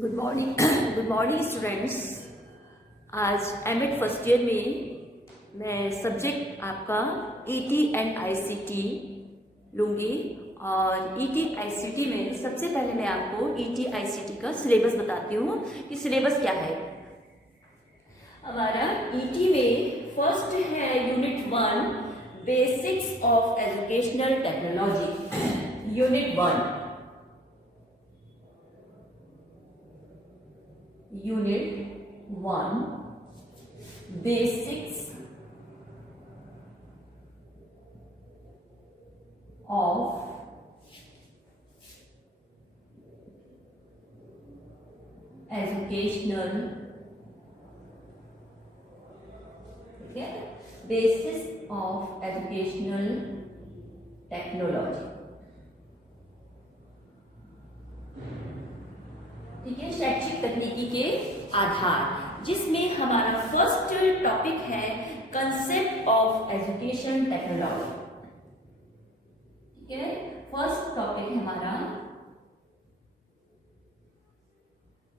Good morning good morning students. आज MEd first year में मैं सब्जेक्ट आपका ईटी एंड आईसीटी लूँगी। और ईटी आईसीटी में सबसे पहले मैं आपको ईटी आईसीटी का सिलेबस बताती हूँ कि सिलेबस क्या है। हमारा ईटी में फर्स्ट है यूनिट 1 basics of educational technology. Unit 1 basics of educational, ठीक है, बेसिस ऑफ एजुकेशनल टेक्नोलॉजी, ठीक है, शैक्षिक तकनीकी के आधार, जिसमें हमारा फर्स्ट टॉपिक है कंसेप्ट ऑफ एजुकेशन टेक्नोलॉजी। ठीक है, फर्स्ट टॉपिक है हमारा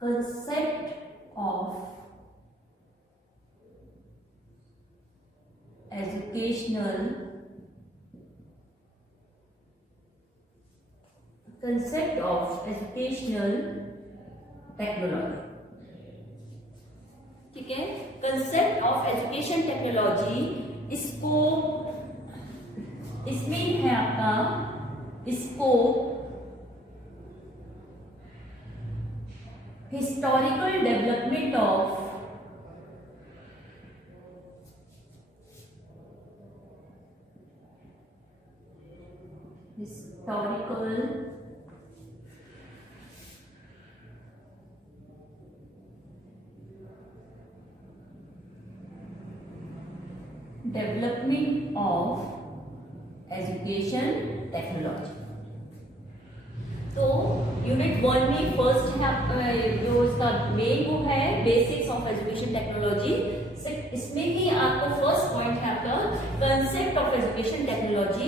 कंसेप्ट ऑफ एजुकेशनल टेक्नोलॉजी। ठीक है, कंसेप्ट ऑफ एजुकेशन टेक्नोलॉजी, इसमें है आपका historical development of education technology. तो यूनिट 1 में फर्स्ट है आपका जो इसका मेन बुक है बेसिक्स ऑफ एजुकेशन टेक्नोलॉजी। इसमें ही आपको फर्स्ट पॉइंट है आपका concept of education technology,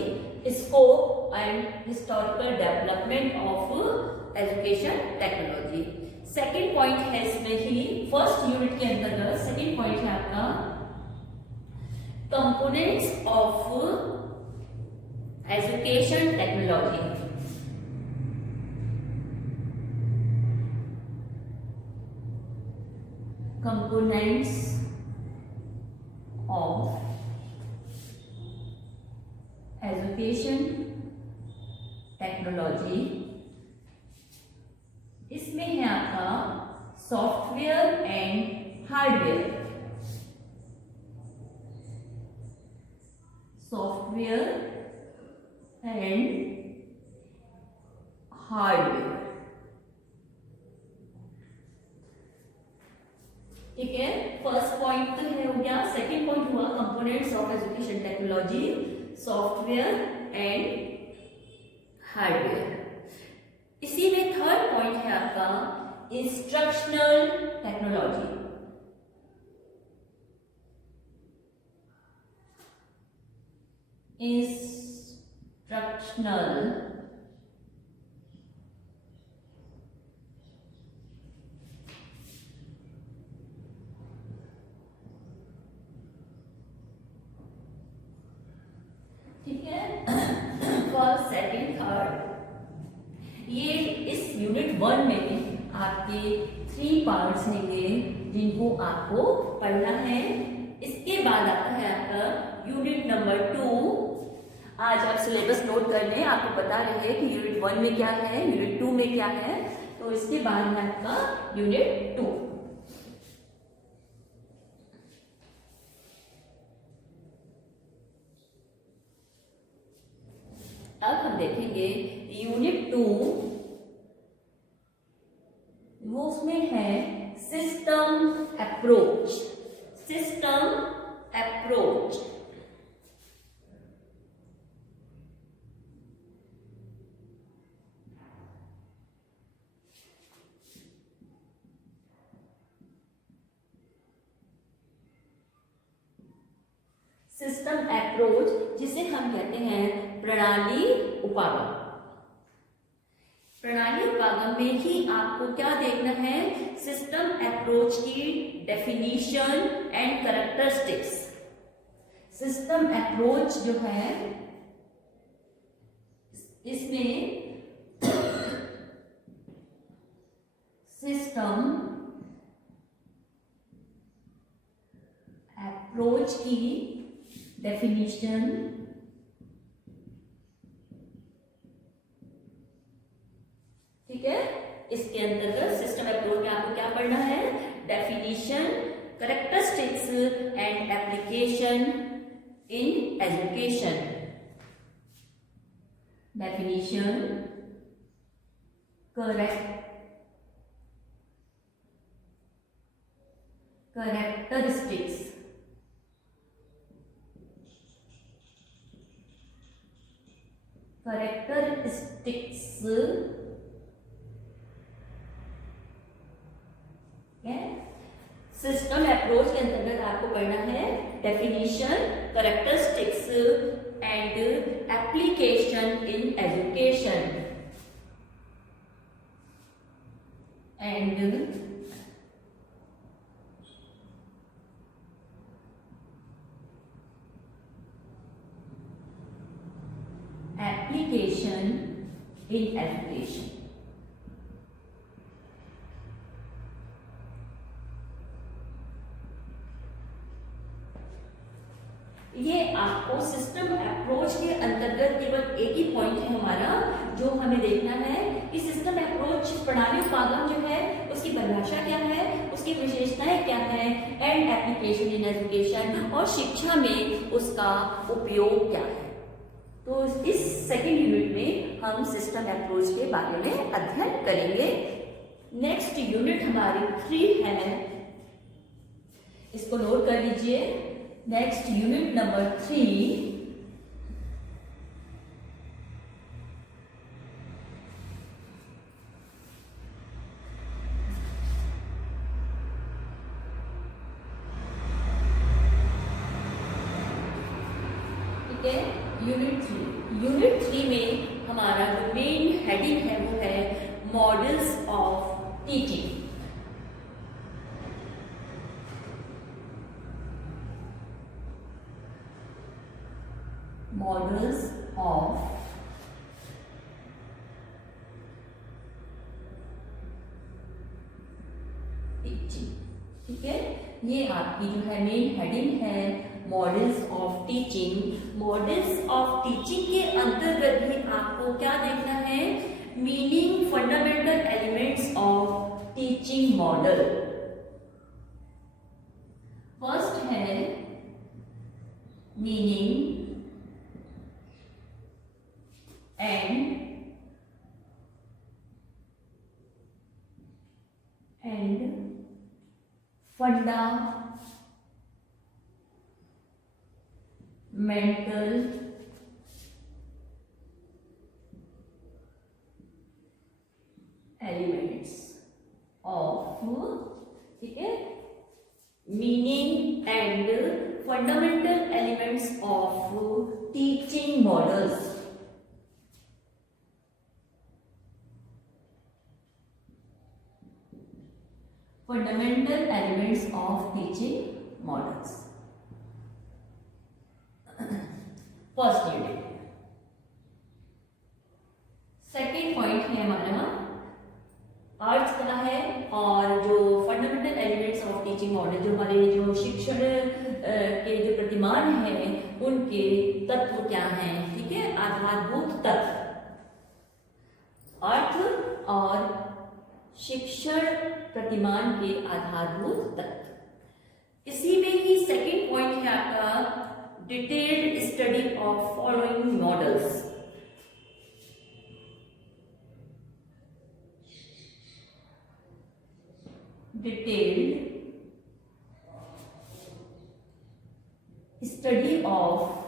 scope and historical development of education technology. Second point है इसमें ही फर्स्ट यूनिट के अंतर्गत सेकेंड पॉइंट है आपका components of education technology. Components of education technology, इसमें है आपका सॉफ्टवेयर एंड हार्डवेयर। ठीक है, फर्स्ट पॉइंट तो है हो गया। सेकेंड पॉइंट हुआ components of education technology, software and hardware. इसी में थर्ड पॉइंट है आपका इंस्ट्रक्शनल टेक्नोलॉजी। ठीक है, फर्स्ट सेकेंड थर्ड, ये इस यूनिट 1 में आपके 3 पार्ट्स होंगे जिनको आपको पढ़ना है। इसके बाद आता है आपका यूनिट नंबर 2। आज आप सिलेबस नोट कर लें, आपको बता रहे हैं कि यूनिट 1 में क्या है, यूनिट 2 में क्या है। तो इसके बाद है आपका यूनिट 2। अब हम देखेंगे यूनिट 2, वो उसमें है सिस्टम अप्रोच। सिस्टम अप्रोच, जिसे हम कहते हैं प्रणाली उपागम। प्रणाली उपागम में ही आपको क्या देखना है, सिस्टम अप्रोच की definition and characteristics. System approach जो है इसमें सिस्टम अप्रोच की डेफिनेशन, ठीक है। इसके अंतर्गत सिस्टम अप्रोच में आपको क्या पढ़ना है, definition, characteristics and application in education. Definition, characteristics, system approach के अंतर्गत आपको पढ़ना है definition, characteristics and application in education. And application in education. ये आपको सिस्टम अप्रोच के अंतर्गत केवल एक ही पॉइंट है हमारा जो हमें देखना है कि सिस्टम अप्रोच प्रणाली उपागम जो है उसकी परिभाषा क्या है, उसकी विशेषताएं क्या है, एंड एप्लीकेशन इन एजुकेशन, और शिक्षा में उसका उपयोग क्या है। तो इस सेकेंड यूनिट में हम सिस्टम अप्रोच के बारे में अध्ययन करेंगे। नेक्स्ट यूनिट हमारी 3 है, इसको नोट कर लीजिए। नेक्स्ट यूनिट नंबर 3, ठीक है। यूनिट 3 में हमारा जो मेन हेडिंग है वो है models of teaching. Models of teaching, ठीक है। ये आपकी जो है मेन हेडिंग है, models of teaching. Models of teaching के अंतर्गत भी आपको क्या देखना है, meaning, fundamental elements of teaching model. First है meaning and fundamental elements of, ठीक है, meaning and fundamental elements of teaching models. Fundamental elements of teaching models, first unit. Second point है हमारा अर्थ क्या है, और जो fundamental elements of teaching model, जो हमारे जो शिक्षण के जो प्रतिमान हैं उनके तत्व क्या हैं, ठीक है, आधारभूत तत्व, अर्थ और शिक्षण प्रतिमान के आधारभूत तत्व। इसी में ही सेकंड पॉइंट है आपका detailed study of following models. Detailed study of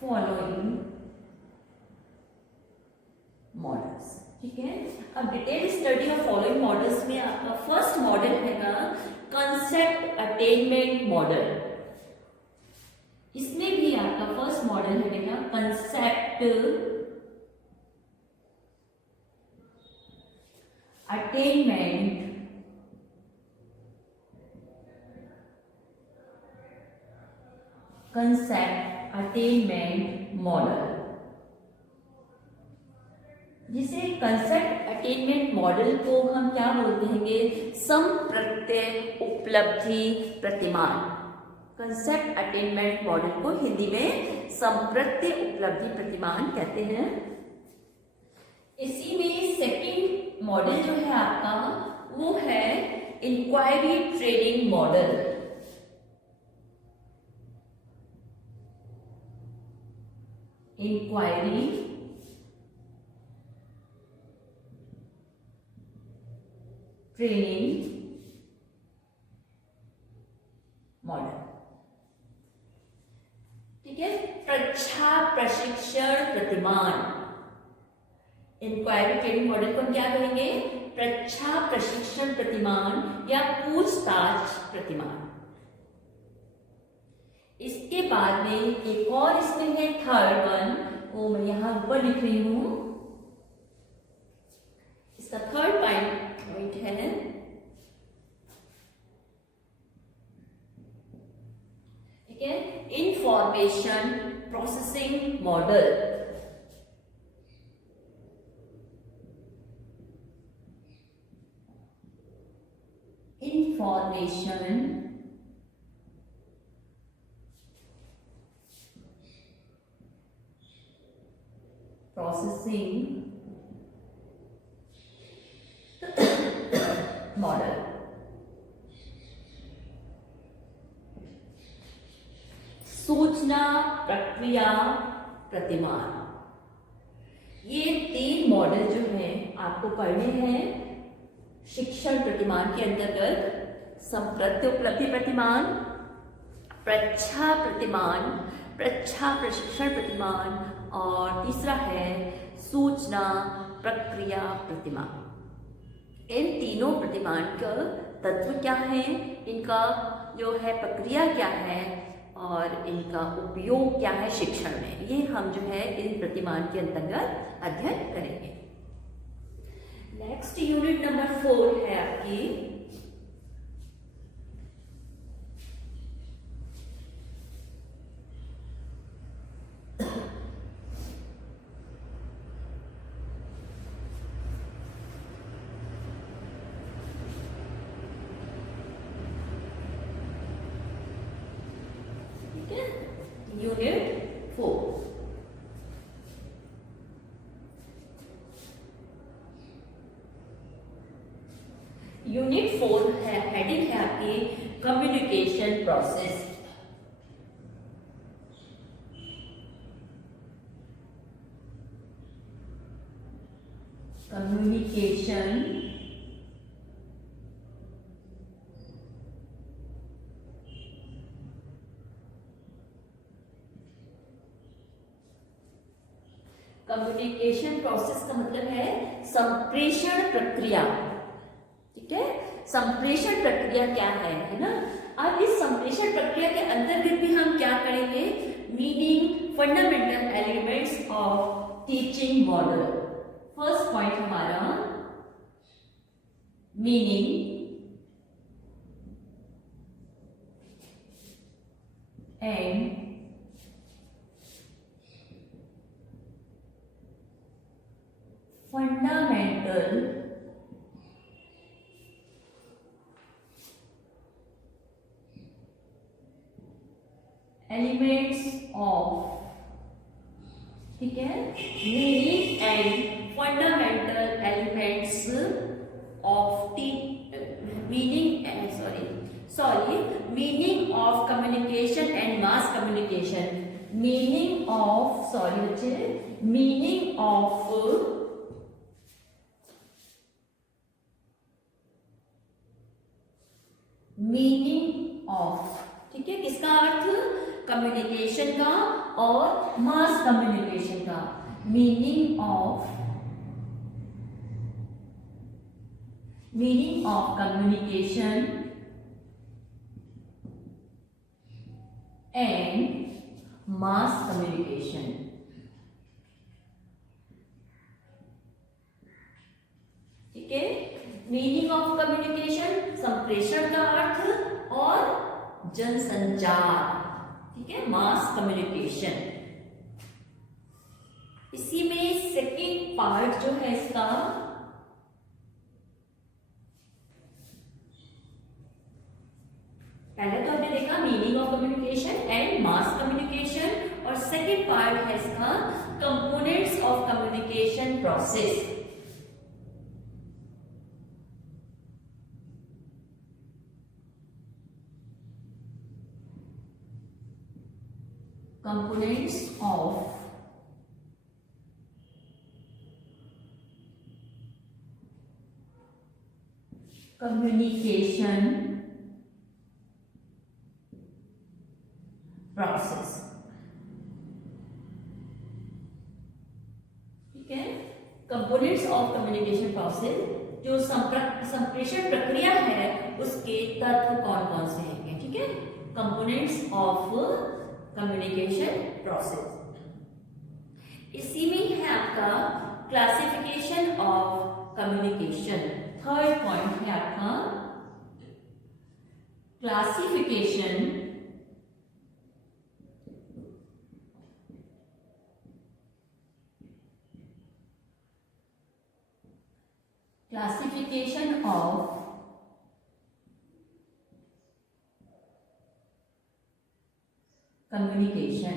following models, ठीक है। अब detail study of following models में आपका फर्स्ट मॉडल हैगा कंसेप्ट अटेनमेंट मॉडल। इसमें भी आपका फर्स्ट मॉडल है बेटा कंसेप्ट अटेनमेंट मॉडल, जिसे कंसेप्ट अटेनमेंट मॉडल को हम क्या बोलते हैं? संप्रत्यय उपलब्धि प्रतिमान। कंसेप्ट अटेनमेंट मॉडल को हिंदी में संप्रत्यय उपलब्धि प्रतिमान कहते हैं। इसी में सेकंड मॉडल जो है आपका वो है inquiry training model. Inquiry training model, ठीक है। प्रच्छा प्रशिक्षण प्रतिमान। इंक्वायरी ट्रेनिंग मॉडल को हम क्या कहेंगे? प्रच्छा प्रशिक्षण प्रतिमान या पूछताछ प्रतिमान। इसके बाद में एक और इसमें है थर्ड वन, वो मैं यहां ऊपर लिख रही हूं। इसका थर्ड पॉइंट है ठीक है information processing model. Information processing model. सूचना प्रक्रिया प्रतिमान। ये तीन मॉडल जो हैं आपको पढ़ने हैं शिक्षण प्रतिमान के अंतर्गत। संप्रत्यय उपलब्धि प्रतिमान, प्रच्छा प्रतिमान, प्रच्छा प्रशिक्षण प्रतिमान और तीसरा है सूचना प्रक्रिया प्रतिमान। इन तीनों प्रतिमान का तत्व क्या है, इनका जो है प्रक्रिया क्या है और इनका उपयोग क्या है शिक्षण में, ये हम जो है इन प्रतिमान के अंतर्गत अध्ययन करेंगे। नेक्स्ट यूनिट नंबर 4 है आपकी यूनिट 4। यूनिट 4 है, हेडिंग है आपकी communication process. Communication communication process का मतलब है संप्रेषण प्रक्रिया, ठीक है। संप्रेषण प्रक्रिया क्या है ना। अब इस संप्रेषण प्रक्रिया के अंतर्गत भी हम क्या करेंगे? Meaning fundamental elements of teaching model. First point हमारा meaning and fundamental elements of, ठीक है, meaning and fundamental elements of meaning of communication and mass communication। meaning of meaning of, ठीक है, किसका अर्थ? कम्युनिकेशन का और मास कम्युनिकेशन का। Meaning of communication and mass communication. ठीक है, मीनिंग ऑफ कम्युनिकेशन, संप्रेषण का अर्थ और जनसंचार। ठीक है, मास कम्युनिकेशन। इसी में सेकेंड पार्ट जो है इसका, पहले तो हमने देखा meaning of communication and mass communication, और सेकेंड पार्ट है इसका components of communication process. Components of communication process. ठीक है, कंपोनेंट्स ऑफ कम्युनिकेशन प्रोसेस, जो संप्रेषण प्रक्रिया है उसके तत्व कौन कौन से हैं। ठीक है, कंपोनेंट्स ऑफ कम्युनिकेशन प्रोसेस। इसी में है आपका classification of communication. Third point है आपका क्लासिफिकेशन ऑफ कम्युनिकेशन।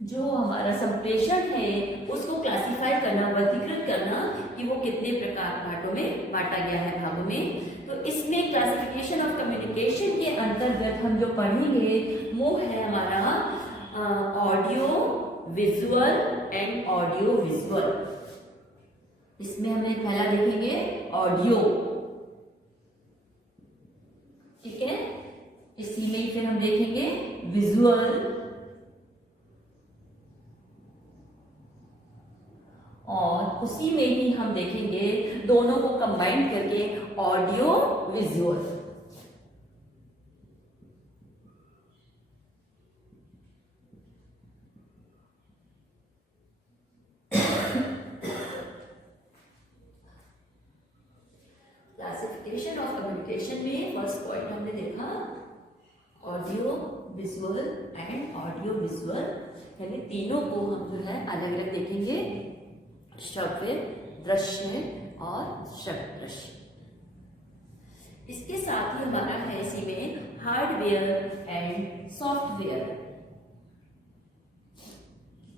जो हमारा संप्रेषण है उसको क्लासिफाई करना, वर्गीकृत करना कि वो कितने प्रकार भागों में बांटा गया है, भागों में। तो इसमें क्लासिफिकेशन ऑफ कम्युनिकेशन के अंतर्गत हम जो पढ़ेंगे वो है हमारा audio visual and audio visual. इसमें हमें पहला देखेंगे ऑडियो। ठीक है, इसी में फिर हम देखेंगे विजुअल, और उसी में ही हम देखेंगे दोनों को कंबाइन करके audio visual. Classification of communication में फर्स्ट पॉइंट हमने देखा audio visual and audio visual, यानी तीनों को हम जो है अलग अलग देखेंगे, श्रव्य, दृश्य और श्रव्य दृश्य। इसके साथ ही हमारा है इसी में हार्डवेयर एंड सॉफ्टवेयर।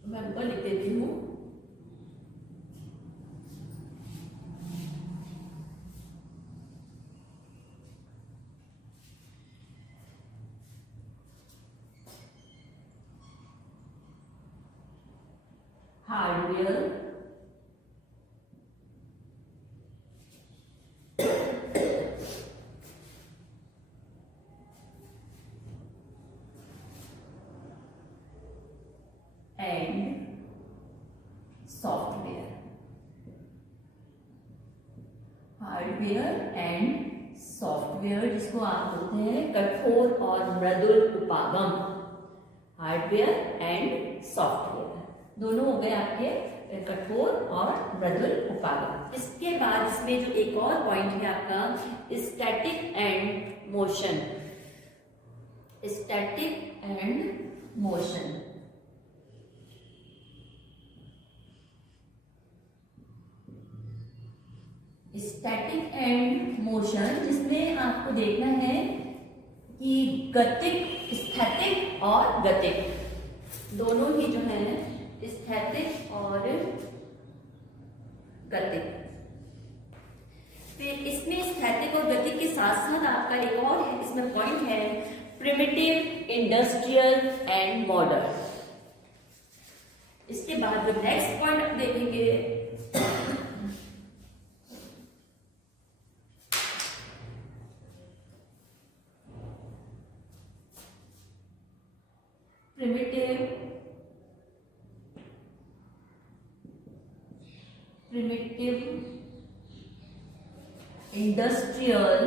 मैं ऊपर लिख देती हूँ, hardware and software. Hardware and software, जिसको आप बोलते हैं कठोर और मृदुल उपागम। हार्डवेयर एंड सॉफ्टवेयर दोनों हो गए आपके कठोर और मृदुल उपागम। इसके बाद इसमें जो एक और पॉइंट है आपका static and motion. Static and motion, static and motion, जिसमें आपको देखना है कि गतिक, स्थैतिक और गतिक दोनों ही जो है, स्थैतिक और गतिक। फिर इसमें स्थैतिक और गतिक के साथ साथ आपका एक और है इसमें पॉइंट है प्रिमिटिव, इंडस्ट्रियल एंड मॉडर्न। इसके बाद जो नेक्स्ट पॉइंट आप देखेंगे प्रिमिटिव, इंडस्ट्रियल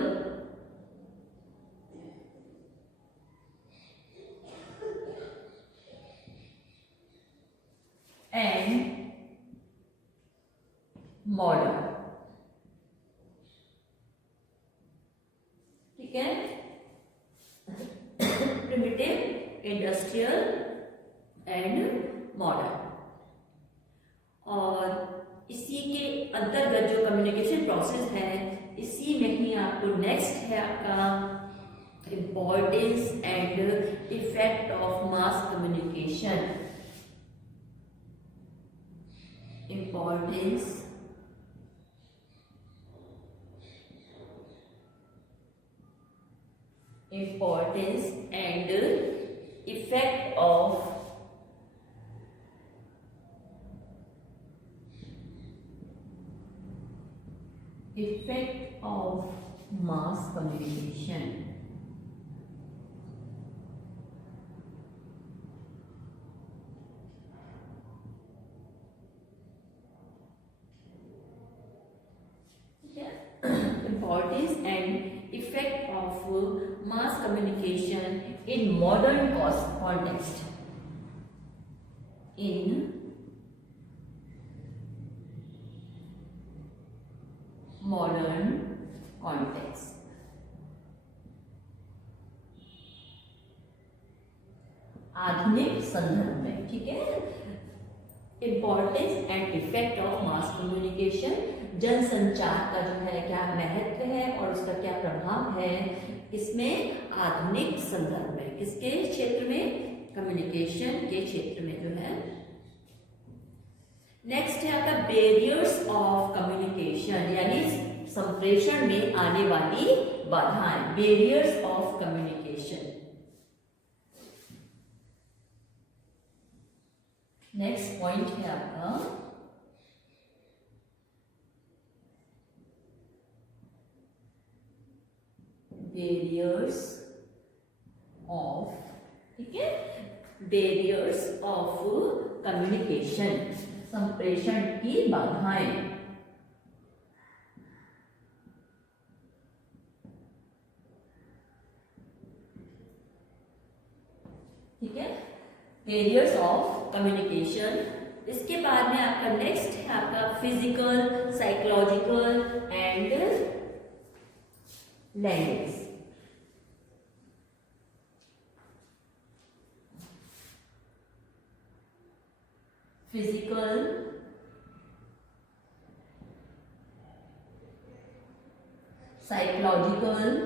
ठीक है, प्रिमिटिव, इंडस्ट्रियल एंड मॉडर्न। और इसी के अंतर्गत जो कम्युनिकेशन प्रोसेस है, इसी में ही आपको नेक्स्ट है आपका importance and effect of mass communication. Importance and effect of mass communication. Importance and effect of mass communication in modern context. In modern context. आधुनिक संदर्भ में, ठीक है। Importance and effect of mass communication, जनसंचार का जो है क्या महत्व है और उसका क्या प्रभाव है इसमें आधुनिक संदर्भ में, किसके क्षेत्र में, कम्युनिकेशन के क्षेत्र में जो है। नेक्स्ट है आपका बैरियर्स ऑफ कम्युनिकेशन, यानी संप्रेषण में आने वाली बाधाएं, barriers of communication. Next point है आपका बैरियर्स ऑफ, ठीक है, बैरियर्स ऑफ कम्युनिकेशन, संप्रेषण की बाधाएं। ठीक है, बैरियर्स ऑफ कम्युनिकेशन। इसके बाद में आपका नेक्स्ट है आपका physical, psychological and language. Physical, psychological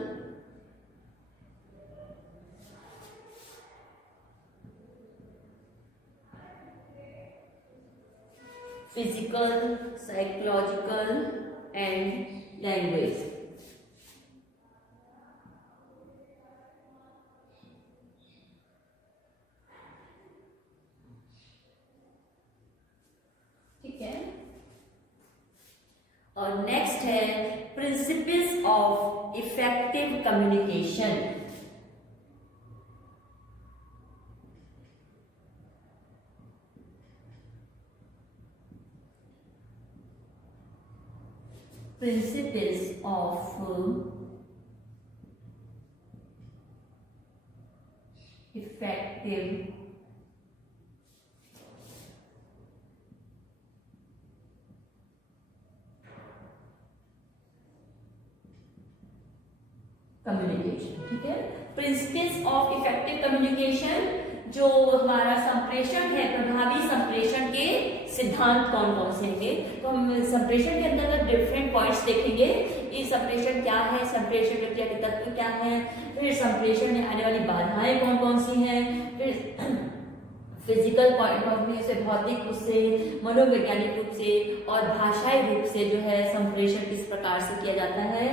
physical, psychological and language. ठीक है, और नेक्स्ट है principles of effective communication. Principles of effective communication. ठीक है, प्रिंसिपल्स ऑफ इफेक्टिव कम्युनिकेशन, जो हमारा संप्रेषण है, प्रभावी संप्रेषण के सिद्धांत कौन कौन से होंगे, तो हम संप्रेषण के अंदर डिफरेंट पॉइंट्स देखेंगे। ये संप्रेषण क्या है, संप्रेषण प्रक्रिया के तत्व क्या है, फिर संप्रेषण में आने वाली बाधाएं कौन कौन सी हैं, फिर फिजिकल पॉइंट ऑफ व्यू से, भौतिक रूप से, मनोवैज्ञानिक रूप से और भाषाई रूप से जो है संप्रेषण किस प्रकार से किया जाता है।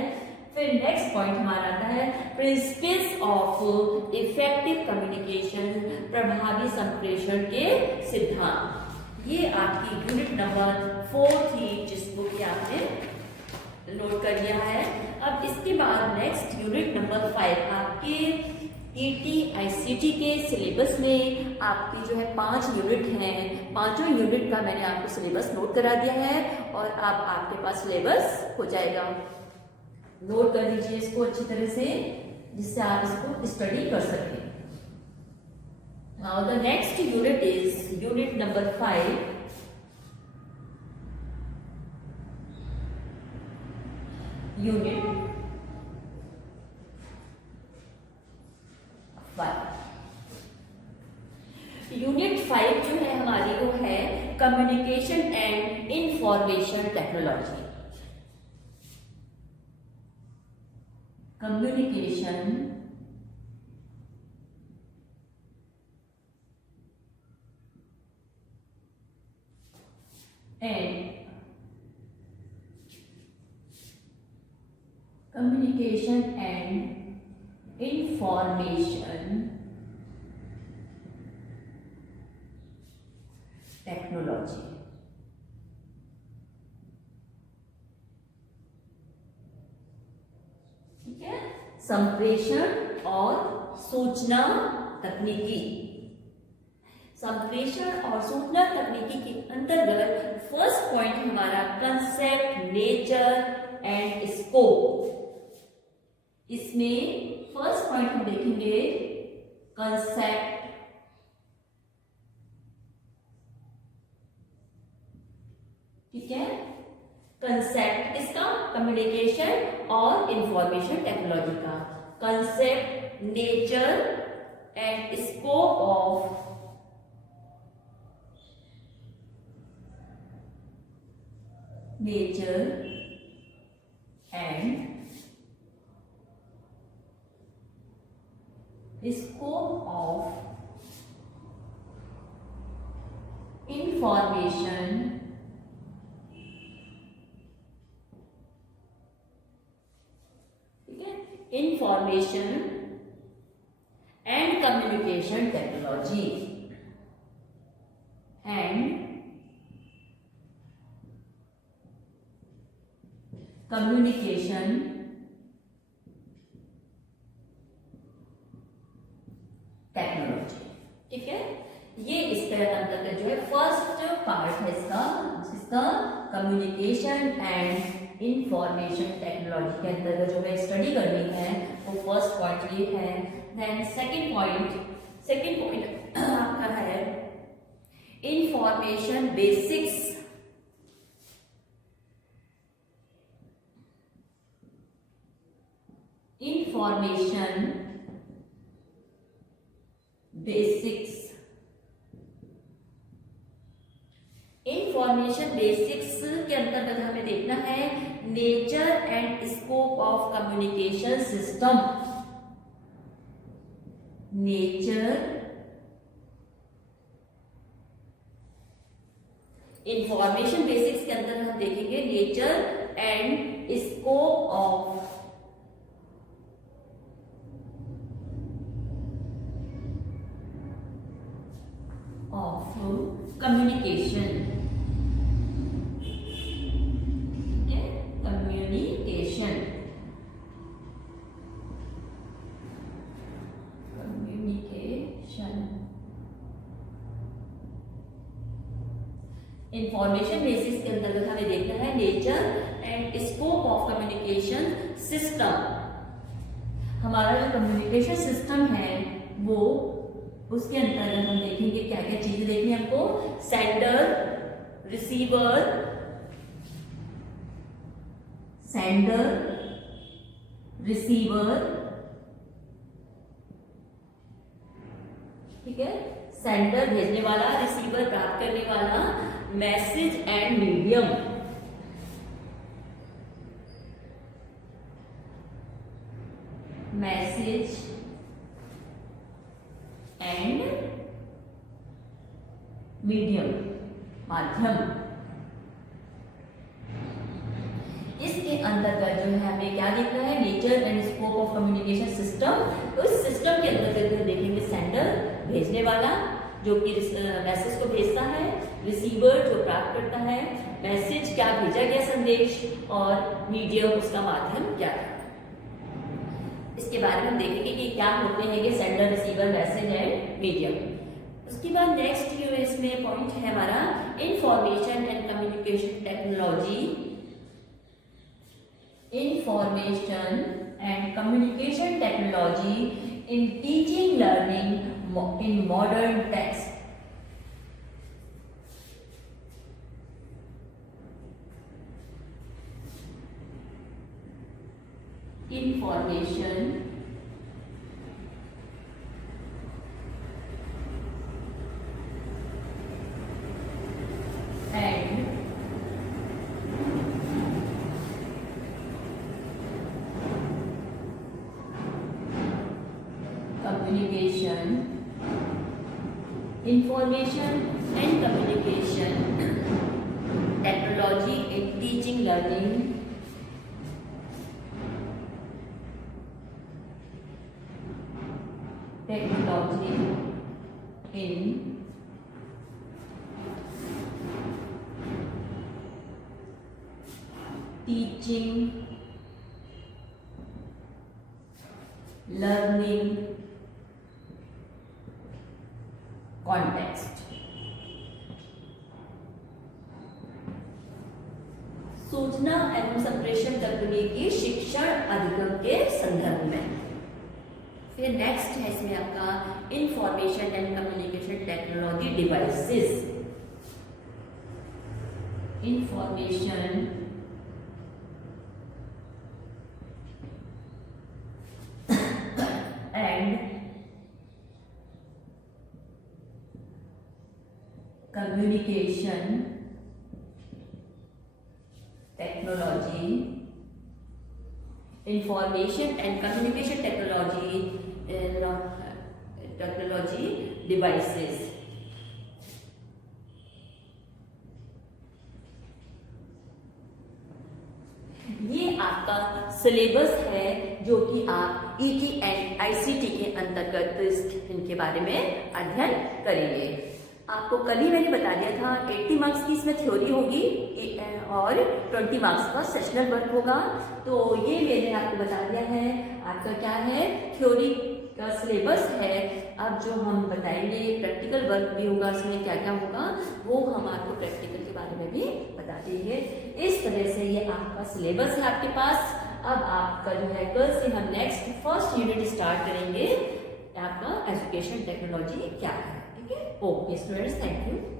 फिर नेक्स्ट पॉइंट हमारा आता है प्रिंसिपल्स ऑफ इफेक्टिव कम्युनिकेशन, प्रभावी संप्रेषण के सिद्धांत। ये आपकी यूनिट नंबर 4 थी, जिसको कि आपने नोट कर लिया है। अब इसके बाद नेक्स्ट यूनिट नंबर 5 आपके ईटी आईसीटी के सिलेबस में आपकी जो है 5 यूनिट हैं। पांचों यूनिट का मैंने आपको सिलेबस नोट करा दिया है और अब आपके पास सिलेबस हो जाएगा। नोट कर लीजिए इसको अच्छी तरह से, जिससे आप इसको स्टडी कर सकें। Now the next unit is unit number 5, unit unit 5 जो है हमारी वो है communication and information technology. Communication and information technology. ठीक है, संप्रेषण और सूचना तकनीकी। संप्रेषण और सूचना तकनीकी के अंतर्गत फर्स्ट पॉइंट हमारा कंसेप्ट, नेचर एंड स्कोप। इसमें फर्स्ट पॉइंट हम देखेंगे कंसेप्ट, ठीक है, कंसेप्ट इसका कम्युनिकेशन और इंफॉर्मेशन टेक्नोलॉजी का concept, nature and scope of nature and scope of information information and communication technology and communication technology. ठीक है, ये इस तरह अंतर्गत जो है फर्स्ट पार्ट है इसका कम्युनिकेशन एंड इंफॉर्मेशन टेक्नोलॉजी के अंतर्गत जो है स्टडी करनी है वो फर्स्ट पॉइंट ये है। देन सेकंड पॉइंट आपका है information basics. Information basics, information basics के अंतर्गत हमें देखना है nature and scope of communication system. Nature, information basics के अंदर हम देखेंगे nature and scope of communication. Communication information basis के अंतर्गत हमें देखना है nature and scope of communication system. हमारा जो कम्युनिकेशन सिस्टम है वो उसके अंतर्गत हम देखेंगे क्या क्या चीजें देखनी है हमको। सेंडर, रिसीवर, ठीक है, सेंडर भेजने वाला, रिसीवर प्राप्त करने वाला, message and medium. Message and medium, माध्यम। इसके अंतर्गत जो है हमें क्या देखना है nature and scope of communication system. तो इस सिस्टम के अंतर्गत हम देखेंगे सेंडर भेजने वाला जो कि मैसेज को भेजता है, रिसीवर जो प्राप्त करता है, मैसेज क्या भेजा गया संदेश, और मीडियम उसका माध्यम क्या है। इसके बारे में हम देखेंगे कि क्या होते हैं ये sender, receiver, message and medium. उसके बाद नेक्स्ट जो इसमें पॉइंट है हमारा information and communication technology. Information and communication technology in teaching learning in modern text. Information communication, information and communication technology in teaching learning, technology in teaching learning context. सूचना एवं संप्रेषण तकनीकी शिक्षण अधिगम के संदर्भ में। फिर नेक्स्ट है इसमें आपका information and communication technology devices, information and communication technology, information and communication technology devices. ये आपका सिलेबस है जो कि आप ईटी एंड आईसीटी के अंतर्गत इनके बारे में अध्ययन करेंगे। आपको कल ही मैंने बता दिया था 80 मार्क्स की इसमें थ्योरी होगी और 20 मार्क्स का सेशनल वर्क होगा। तो ये मैंने आपको बता दिया है आपका क्या है, थ्योरी का सिलेबस है। अब जो हम बताएंगे प्रैक्टिकल वर्क भी होगा, इसमें क्या क्या होगा वो हम आपको प्रैक्टिकल के बारे में भी बता देंगे। इस तरह से ये आपका सिलेबस है आपके पास। अब आपका जो है कल से हम नेक्स्ट फर्स्ट यूनिट स्टार्ट करेंगे, आपका एजुकेशन टेक्नोलॉजी क्या है। ठीक है, ओके स्टूडेंट्स, थैंक यू।